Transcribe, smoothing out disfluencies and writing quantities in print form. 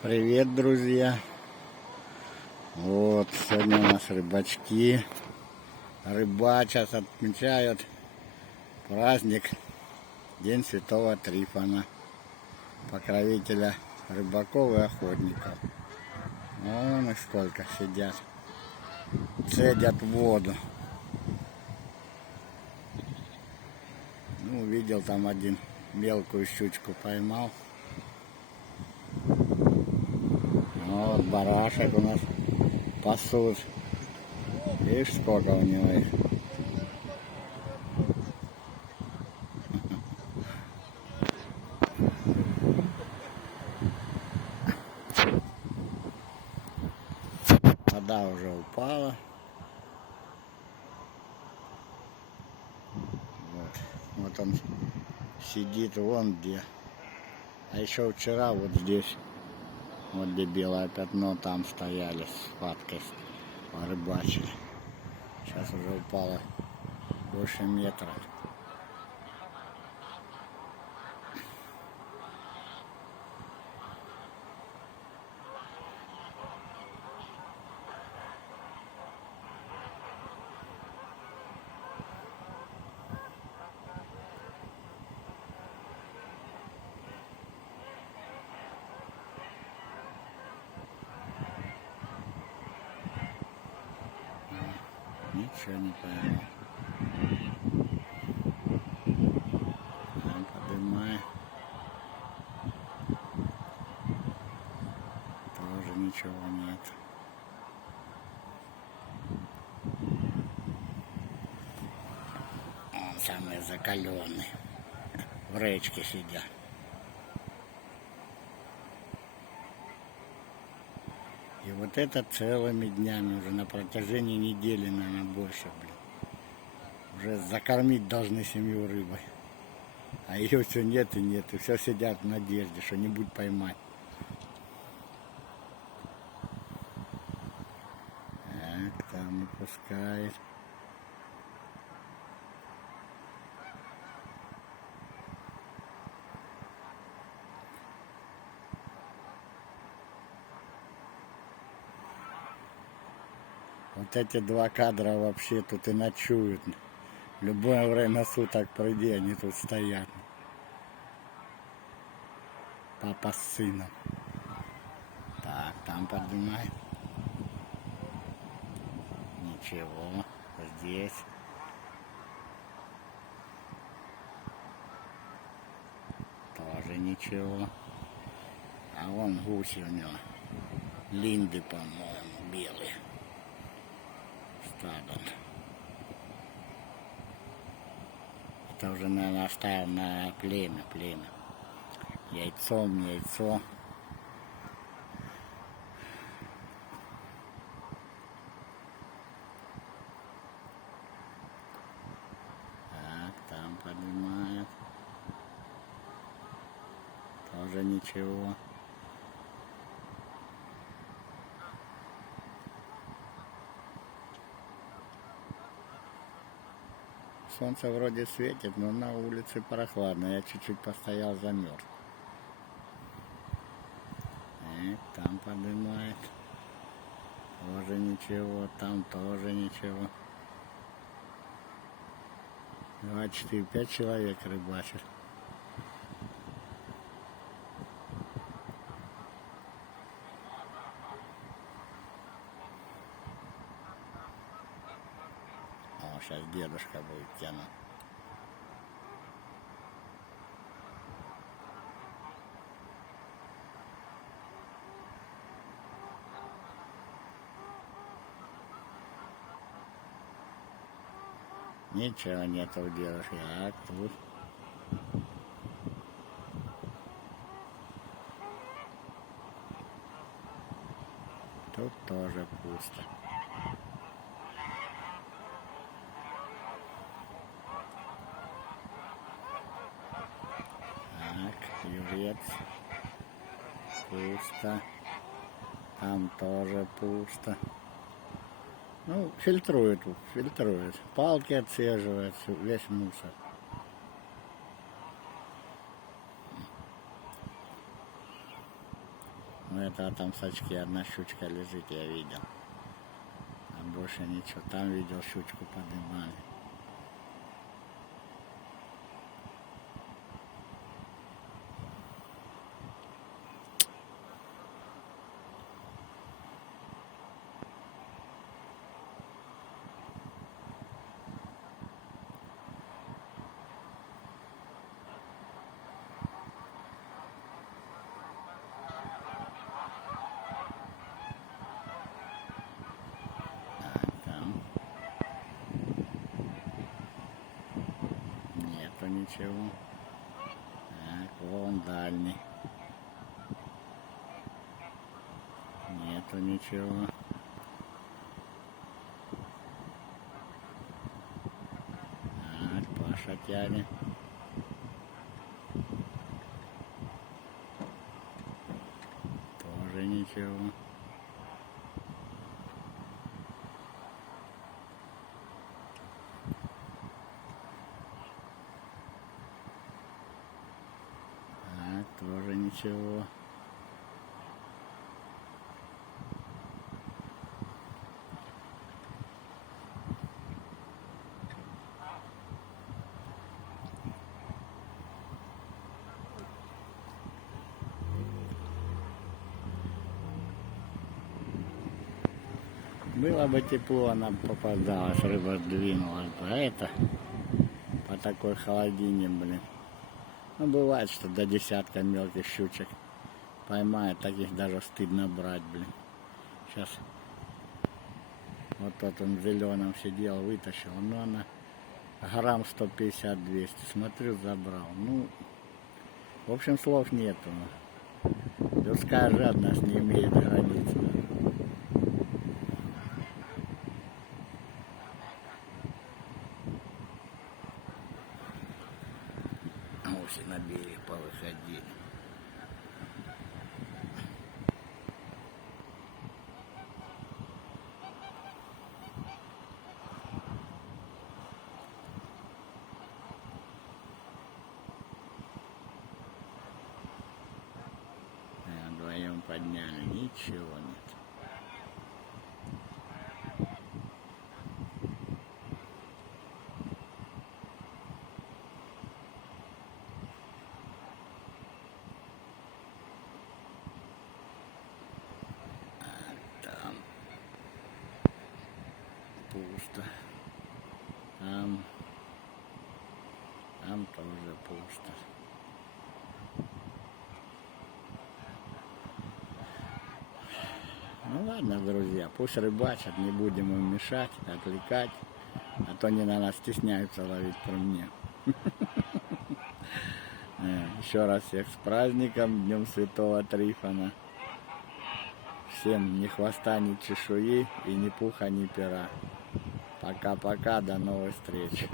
Привет, друзья! Вот, сегодня у нас рыбачки рыбачат, отмечают праздник День Святого Трифона, покровителя рыбаков и охотников. Вон их сколько сидят, цедят воду. Ну, видел там один мелкую щучку поймал. Вот барашек у нас пасут. Видишь, сколько у него их. Вода уже упала. Вот он сидит вон где. А еще вчера вот здесь, вот где белое пятно, там стояли с паткой, рыбачили. Сейчас уже упало больше метра. Ничего не пойму. Поднимай. Тоже ничего нет. Он самый закаленный. В речке сидят. И вот это целыми днями, уже на протяжении недели, наверное, больше, блин. Уже закормить должны семью рыбой. А ее все нет и нет. И все сидят в надежде, что-нибудь поймать. Так, там и пускает. Вот эти два кадра вообще тут и ночуют. В любое время суток пройди, они тут стоят. Папа с сыном. Так, там поднимай. Ничего. Здесь. Тоже ничего. А вон гуси у него. Линды, по-моему, белые. Стадом. Это уже, наверное, оставил на племя. Яйцо. Так, там поднимает. Тоже ничего. Солнце вроде светит, но на улице прохладно. Я чуть-чуть постоял, замерз. Там поднимает. Тоже ничего. Там тоже ничего. 2, 4, 5 человек рыбачат. О, сейчас дедушка будет тянуть. Ничего нету у дедушки. А тут. Тут тоже пусто. Так, юрец. Пусто. Там тоже пусто. Ну, фильтрует. Палки отсеживают, весь мусор. Ну это там в сачке одна щучка лежит, я видел. А больше ничего. Там видел, щучку поднимали. Там нету ничего. Так, вон дальний. Нету ничего. Так, Паша тянет. Тоже ничего. Так, тоже ничего. Было бы тепло, она попадалась, рыба двинулась бы. А это по такой холодине, блин. Ну, бывает, что до десятка мелких щучек поймает, таких даже стыдно брать, блин. Сейчас вот тот он в зеленом сидел, вытащил, но она грамм 150-200, смотрю, забрал. Ну, в общем, слов нету. Людская жадность не имеет границ. Все на берег повыходили. Вдвоем подняли, ничего нет. Там пусто. Там тоже пусто. Ну ладно, друзья, пусть рыбачат, не будем им мешать, отвлекать, а то они на нас стесняются ловить промне. Еще раз всех с праздником, Днем Святого Трифона. Всем ни хвоста, ни чешуи и ни пуха, ни пера. Пока-пока, до новых встреч.